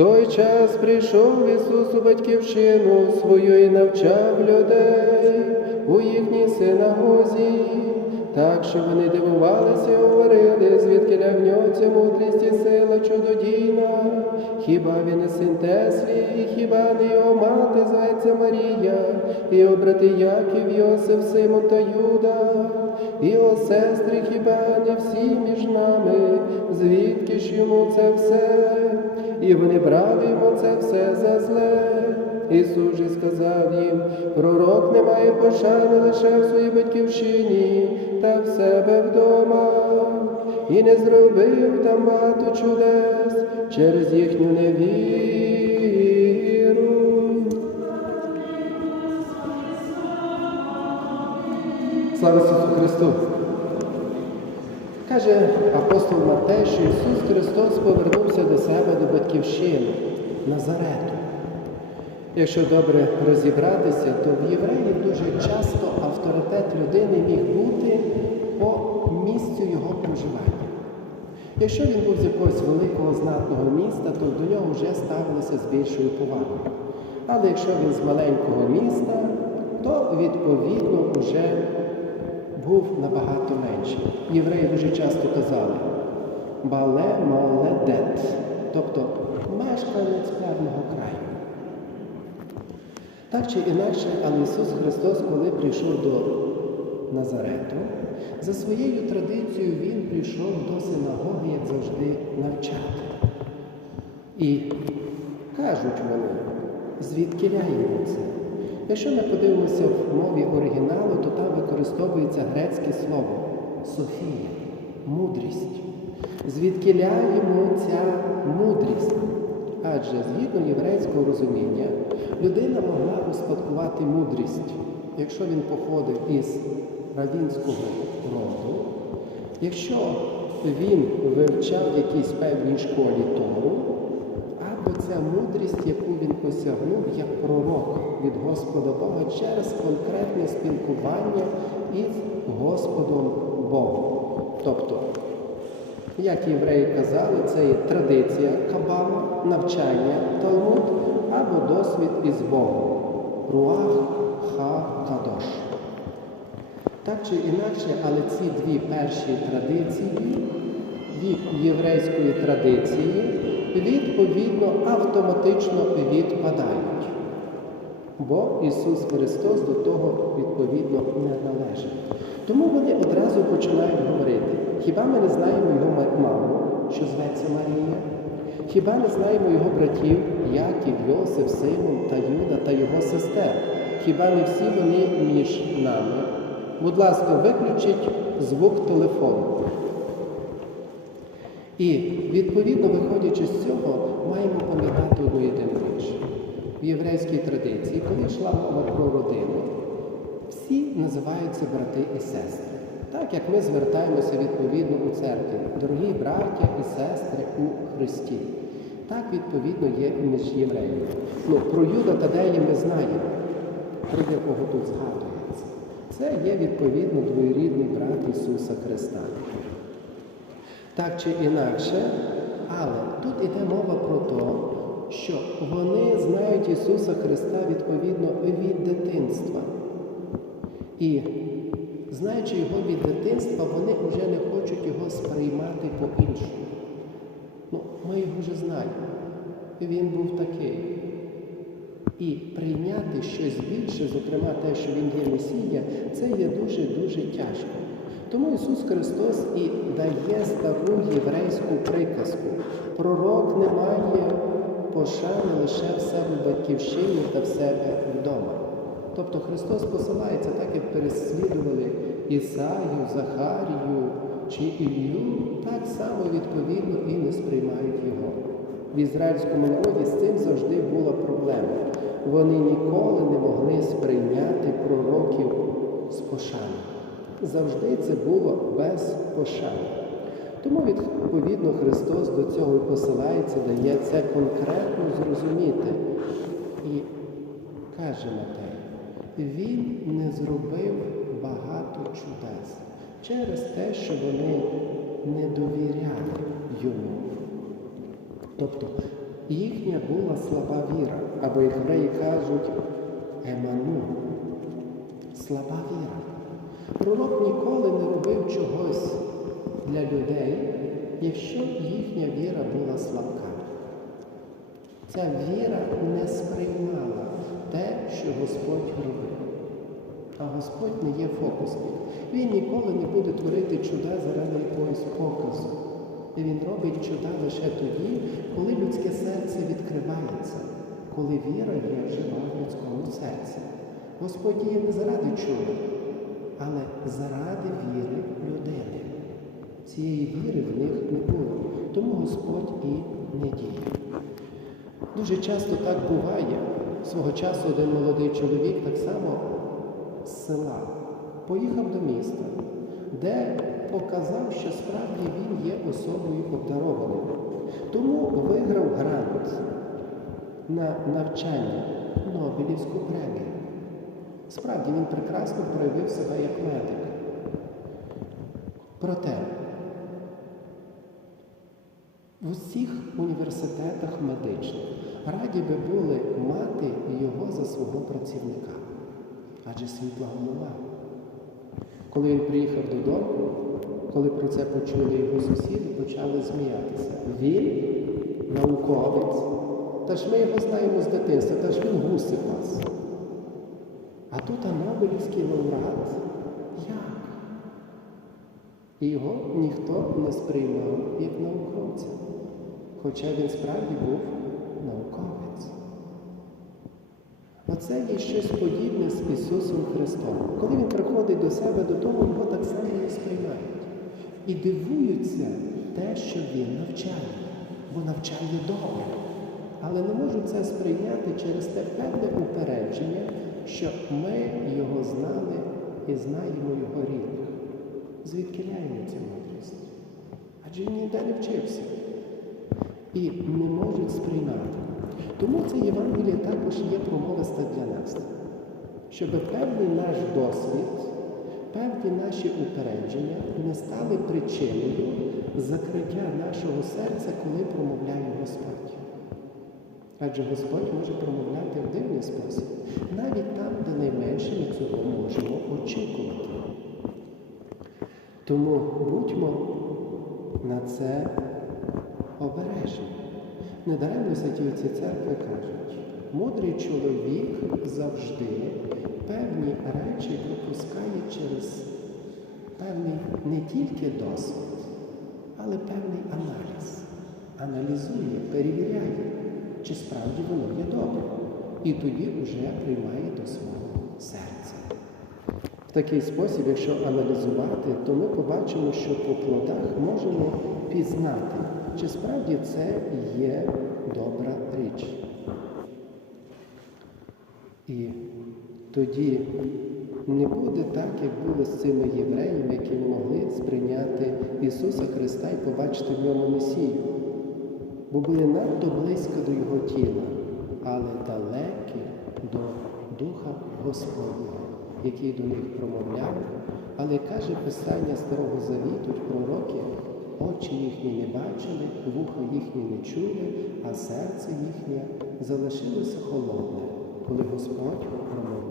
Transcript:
той час прийшов Ісус у батьківщину свою і навчав людей у їхній синагозі, так що вони дивувалися і говорили, звідки в нього ця мудрість і сила чудодійна, хіба він не син Теслі, і хіба не його мати зветься Марія, і його брати Яків, Йосиф, Симон та Юда, і його сестри хіба не всі між нами, звідки ж йому це все? І вони брали йому це все за зле. Ісус же сказав їм, пророк не має пошани лише в своїй батьківщині та в себе вдома, і не зробив там багато чудес через їхню невіру. Слава Ісусу Христу! Каже апостол Матей, що Ісус Христос повернувся до себе до батьківщини Назарету. Якщо добре розібратися, то в євреїв дуже часто авторитет людини міг бути по місцю його проживання. Якщо він був з якогось великого знатного міста, то до нього вже ставилися з більшою повагою. Але якщо він з маленького міста, то відповідно вже був набагато менший. Євреї дуже часто казали бале маледет, тобто мешканець певного краю. Так чи інакше, але Ісус Христос, коли прийшов до Назарету, за своєю традицією Він прийшов до синагоги, як завжди, навчати. І кажуть вони, звідки йому це? Якщо ми подивимося в мові оригіналу, то там використовується грецьке слово Софія, мудрість. Звідки йому ця мудрість? Адже згідно єврейського розуміння, людина могла успадкувати мудрість, якщо він походив із равінського роду, якщо він вивчав в якійсь певній школі Тору, або ця мудрість, яку він посягнув як пророк від Господа Бога через конкретне спілкування із Господом Богом. Тобто, як євреї казали, це є традиція кабала, навчання Талмуд або досвід із Богом. Руах ха кадош. Так чи інакше, але ці дві перші традиції від єврейської традиції відповідно автоматично відпадають. Бо Ісус Христос до того відповідно не належить. Тому вони одразу починають говорити, хіба ми не знаємо його маму, що зветься Марія? Хіба не знаємо його братів Яків, Йосиф, Симон та Юда та його сестер? Хіба не всі вони між нами? Будь ласка, виключіть звук телефону. І відповідно, виходячи з цього, маємо пам'ятати одну єдину річ. В єврейській традиції, коли йшла мова про родину, всі називаються брати і сестри. Так як ми звертаємося відповідно у церкві, дорогі браття і сестри у Христі. Так, відповідно, є і між євреями. Ну, про Юда Тадея ми знаємо, про якого тут згадується. Це є відповідно двоюрідний брат Ісуса Христа. Так чи інакше, але тут іде мова про те, що вони знають Ісуса Христа відповідно від дитинства. І знаючи Його від дитинства, вони вже не хочуть Його сприймати по-іншому. Ну, ми його вже знаємо. Він був такий. І прийняти щось більше, зокрема те, що Він є Месія, це є дуже-дуже тяжко. Тому Ісус Христос і дає стару єврейську приказку. Пророк не має пошани лише в себе батьківщині та в себе вдома. Тобто Христос посилається так, як переслідували Ісаю, Захарію чи Ілью, так само відповідно і не сприймають його. В ізраїльському народі з цим завжди була проблема. Вони ніколи не могли сприйняти пророків з пошани. Завжди це було без пошани. Тому, відповідно, Христос до цього і посилається, дає це конкретно зрозуміти. І каже Матей, Він не зробив багато чудес через те, що вони не довіряли йому. Тобто Їхня була слаба віра, або євреї кажуть, еману. Слаба віра. Пророк ніколи не робив чогось для людей, якщо їхня віра була слабка. Ця віра не сприймала те, що Господь робив. А Господь не є фокусник. Він ніколи не буде творити чуда заради якогось показу. І Він робить чуда лише тоді, коли людське серце відкривається, коли віра є жива в людському серці. Господь діє не заради чуда, але заради віри людини. Цієї віри в них не було. Тому Господь і не діє. Дуже часто так буває. Свого часу один молодий чоловік так само з села поїхав до міста, де показав, що справді він є особою обдарованою. Тому виграв грант на навчання Нобелівську премію. Справді він прекрасно проявив себе як медик. Проте в усіх університетах медичних раді би були мати його за свого працівника, адже світла голова. Коли він приїхав додому, коли про це почули його сусіди, почали сміятися. Він науковець, та ж ми його знаємо з дитинства, та ж він гусить вас. А тут Нобелівський лауреат. Як? І його ніхто не сприймав як науковця, хоча він справді був науковець. Оце є щось подібне з Ісусом Христом. Коли Він приходить до себе додому, його так само не сприймають. І дивуються те, що Він навчає, бо навчає добре. Але не можуть це сприйняти через те певне упередження, що ми його знали і знаємо його рідних. Звідки ляємо цю мудрість? Адже він ніде не вчився. І не можуть сприймати. Тому це Євангеліє також є промовиста для нас, щоб певний наш досвід, певні наші упередження не стали причиною закриття нашого серця, коли промовляє Господь. Адже Господь може промовляти в дивний спосіб, навіть там, де найменше ми цього можемо очікувати. Тому будьмо на це обережні. Недаремно святі отці церкви кажуть, мудрий чоловік завжди певні речі пропускає через певний не тільки досвід, але певний аналіз. Аналізує, перевіряє, чи справді воно є добре. І тоді вже приймає до свого серця. В такий спосіб, якщо аналізувати, то ми побачимо, що по плодах можемо пізнати, чи справді це є добра річ. І тоді не буде так, як було з цими євреями, які могли сприйняти Ісуса Христа і побачити в ньому Месію, бо були надто близько до Його тіла, але далекі до Духа Господнього, який до них промовляв, але каже Писання Старого Завіту, пророки, очі їхні не бачили, вуха їхні не чули, а серце їхнє залишилося холодне, коли Господь промовляв.